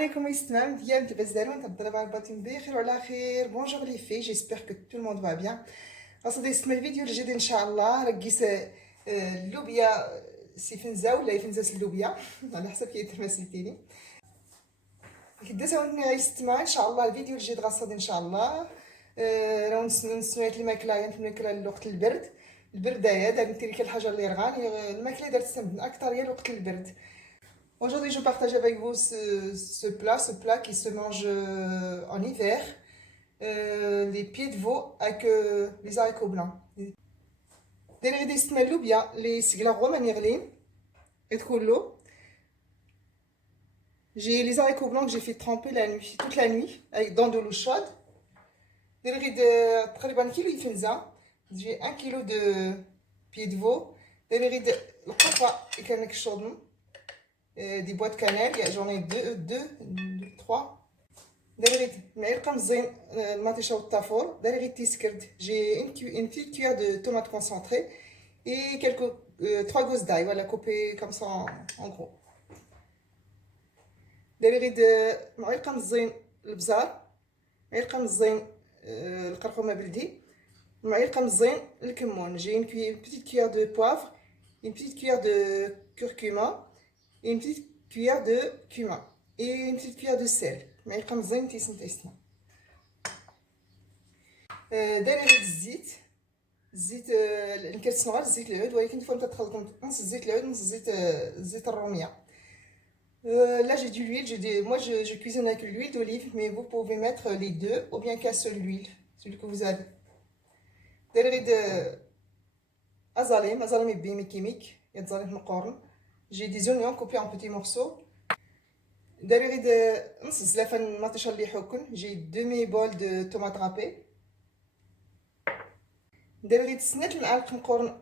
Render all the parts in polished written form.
عليكم السلام ديال لاباس دارون تهضر مع الباطن بخير وعلى خير. بونجور لي في جيسبر كو تو الموند فا بيان. غادي نسمع الفيديو الجديد ان شاء الله. راه كيس اللوبيا سي فنزا ولا فنزات اللوبيا على حسب كيتر ما سميتيني. كدا ساوني غيستمع ان شاء الله الفيديو الجديد غاصاد ان شاء الله. راه نسمعت الماكله يعني الماكله لوقت البرد. البردايه درت لك الحاجه اللي رغان الماكله درت تستعمل اكثر هي لوقت البرد. Aujourd'hui, je partage avec vous ce plat qui se mange en hiver, les pieds de veau avec les haricots blancs. دايرين غادي يستعملوا بيا لي سقلا غوما مغلين يدخل له. J'ai les haricots blancs que j'ai fait tremper toute la nuit dans de l'eau chaude. دايرين غادي تقريبا كيلو يفنزا. J'ai 1 kilo de pieds de veau. دايرين غادي القرفه كان كشطون. Des boîtes cannelle, j'en ai deux, trois. Derrière, معلقة مزيان المطيشة والطافور. Derrière تيسكرد. J'ai une petite cuillère de tomate concentrée et trois gousses d'ail, voilà, coupées comme ça en gros. Derrière معلقة مزيان البزار. معلقة مزيان القرقومة بلدي. معلقة مزيان الكمون. J'ai une petite cuillère de poivre, une petite cuillère de curcuma. Et une petite cuillère de cumin et une petite cuillère de sel. معلقة مزيان تيسنا. دايره الزيت نكرسنو غير الزيت العود ولكن فوا تخلطوا نص الزيت العود نص الزيت الروميه. Là j'ai du l'huile, moi je cuisine avec l'huile d'olive, mais vous pouvez mettre les deux ou bien qu'un seul huile, celui que vous avez. دايره ازاليم بيمي كيميك يتزاليم مقورن. J'ai des oignons coupés en petits morceaux. Derrière نص زلافه المطيشه اللي يحوكن. J'ai 2 bol de tomates râpées. دريغ تسنات المعالق مقورن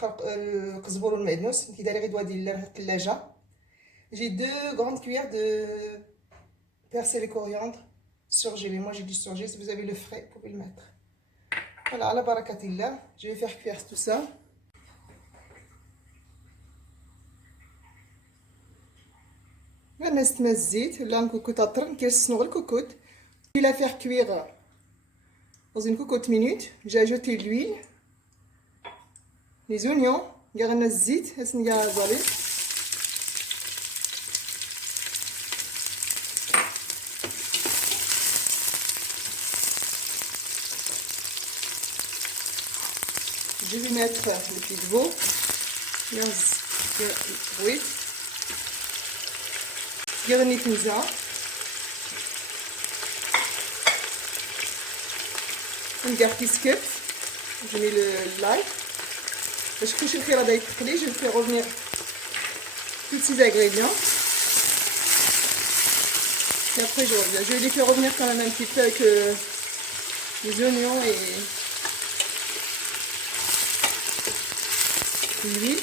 القزبور والمعدنوس كي داير غير ديال الثلاجه. J'ai 2 grandes cuillères de persil et coriandre surgelé. Moi j'ai du surgelé, si vous avez le frais vous pouvez le mettre. Voilà, على بركة الله. Je vais faire cuire tout ça. نستمع الزيت لا نكوكوط اطر نكرسنو غير الكوكوط. Je vais la faire cuire dans une cocotte minute. J'ai ajouté l'huile, les oignons, قرنا الزيت هسنيا زالي. Je vais mettre le pied de veau. Oui. قرني فنزا. ندير كيسكت. Je mets le l'ail. باش كلشي الخيره دا يتقلي. Je vais faire revenir tous ces ingrédients. Et après je reviens. Je vais les faire revenir quand même un petit peu avec les oignons et l'huile.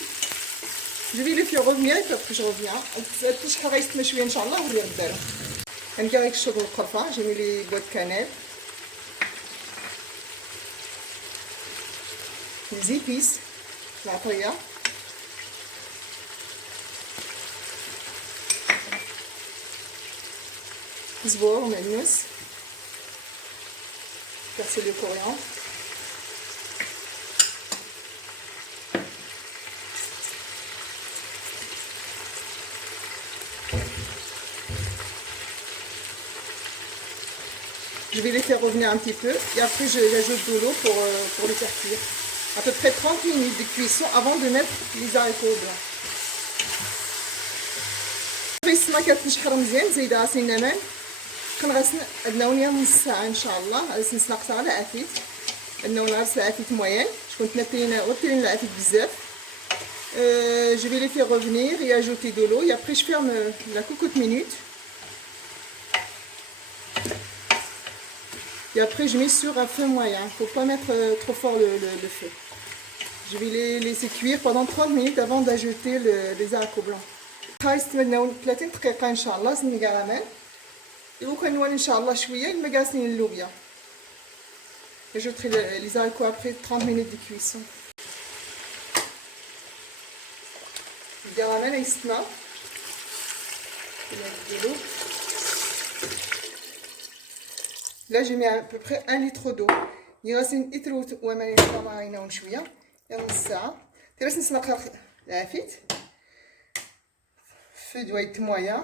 Je vais les faire revenir et puis après je reviens. التشحيره غيستنى شويه ان شاء الله ونوري الدار. غندير غير الشرب والقرفه. J'ai mis les boîtes cannelle. Les épices العطريه. زبور ومعدنوس. persil de coriandre. Je vais les faire revenir un petit peu et après j'ajoute de l'eau pour les faire cuire. À peu près 30 minutes de cuisson avant de mettre les haricots blancs. السما كتنشحر مزيان زايده عصير ليمون. كنغسل عندنا ونيا نص ساعه ان شاء الله. غادي نسلق على عفيت. عندنا غنغسل عفيت موين. كنت نطيرين العفيت بزاف. Je vais les faire revenir et ajouter de l'eau et après je ferme la cocotte minute. Et après je mets sur un feu moyen, il ne faut pas mettre trop fort le feu. Je vais les laisser cuire pendant 30 minutes avant d'ajouter les haricots blancs. غيستمدنا 30 دقيقة إن شاء الله سني كراميل. وكنولي إن شاء الله شوية المكاسين اللوبيا. J'ajouterai les haricots après 30 minutes de cuisson. الكراميل يستمع. de l'eau. Là, j'ai mis à peu près 1 litre d'eau. يغسل إتروت وماني طماعينة ونشوية نص ساعة. تراس نسلق العافيت. Feu doit être moyen.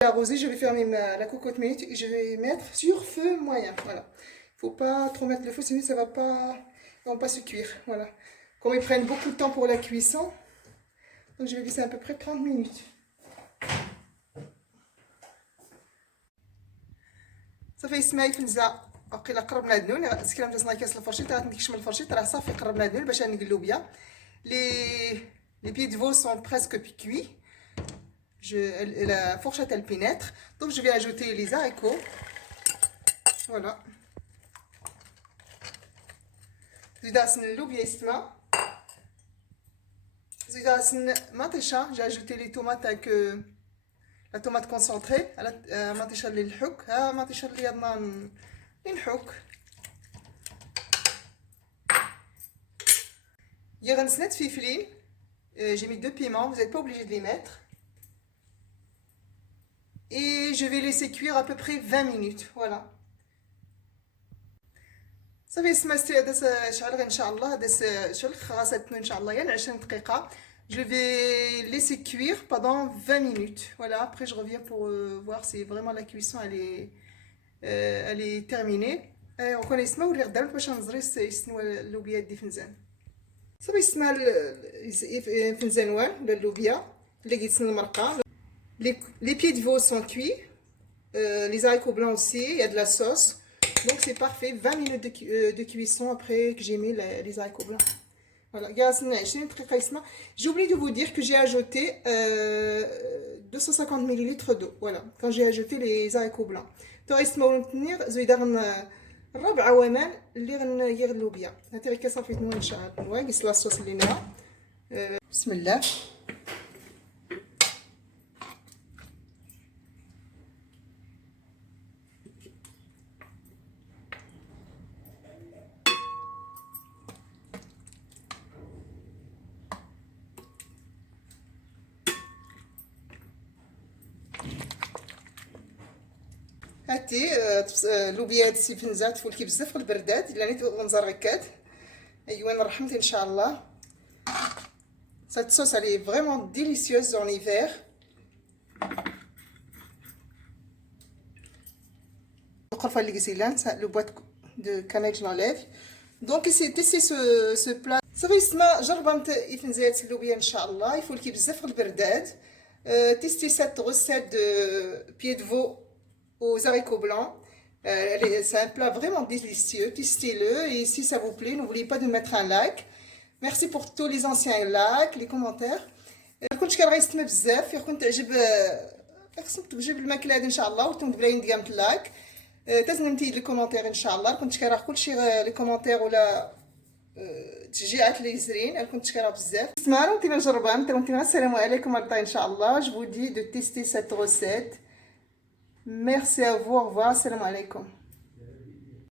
Arrosé, je vais fermer la cocotte minute et je vais mettre sur feu moyen. Voilà. Il ne faut pas trop mettre le feu, sinon ça va pas, ils vont pas se cuire. Voilà. Comme ils prennent beaucoup de temps pour la cuisson, donc je vais laisser à peu près 30 minutes. صافي اسمعي فنزه وقيلا قربنا الدنون سكرام تصنع كاس الفرشيط غادي نكشم الفرشيط راه صافي قربنا الدنون باش نقلو بيا les pieds de veau sont presque cuits. La fourchette elle pénètre, donc je vais ajouter les haricots. Voilà. J'ai ajouté les tomates avec la tomate concentrée. J'ai mis 2 piments, vous n'êtes pas obligé de les mettre. Et je vais laisser cuire à peu près 20 minutes. Voilà. صافي سمعتي هذا شعل غير ان شاء الله هذا شعل خاصتنا ان شاء الله يعني 20 دقيقه. Je vais laisser cuire pendant 20 minutes. Voilà, après je reviens pour voir si vraiment la cuisson elle est terminée. وكون يسمع ولي غدا باش نزري يسنوا اللوبيا دي فنزان. صافي يسمع فنزانوان ولا اللوبيا اللي كيتسنى المرقه. Les pieds de veau sont cuits, les haricots blancs aussi, il y a de la sauce. Donc c'est parfait, 20 minutes de cuisson après que j'ai mis les haricots blancs. Voilà, j'ai oublié de vous dire que j'ai ajouté 250 ml d'eau. Voilà, quand j'ai ajouté les haricots blancs. الربع عوامل اللي غنغلو بيا هاتي غير كصافي نوا ان شاء الله نقيس لاصوص اللي نها. بسم الله. هاتي اللوبيا هاد السيفنزه تفولكي بزاف في البردات الا نيت غنزركات. ايوا نرحمتي ان شاء الله. Cette sauce elle est vraiment délicieuse en hiver. الغرفه اللي قسيلان لو بوات دو كانيل je l'enlève. Donc c'est tester ce plat. صافي اسمع جربت يفنزات اللوبيا ان شاء الله يفولكي بزاف في البردات. Testez cette recette de pied de veau aux haricots blancs. C'est un plat vraiment délicieux. Testez-le et si ça vous plaît, n'oubliez pas de mettre un like. Merci pour tous les anciens likes, les commentaires. كنت كنغيستنا بزاف كنت خصك تعجب الماكله هذه ان شاء الله وتكتب لي ديال اللايك. تزنمتي لي كومونتير ان شاء الله كنت كنرا كلشي لي كومونتير ولا تشجيعات اللي زرين كنت كنرا بزاف. اسمعوا انت نجربها انت السلام عليكم ان شاء الله. Je vous dis de tester cette recette. Merci à vous, au revoir, salam alaikum.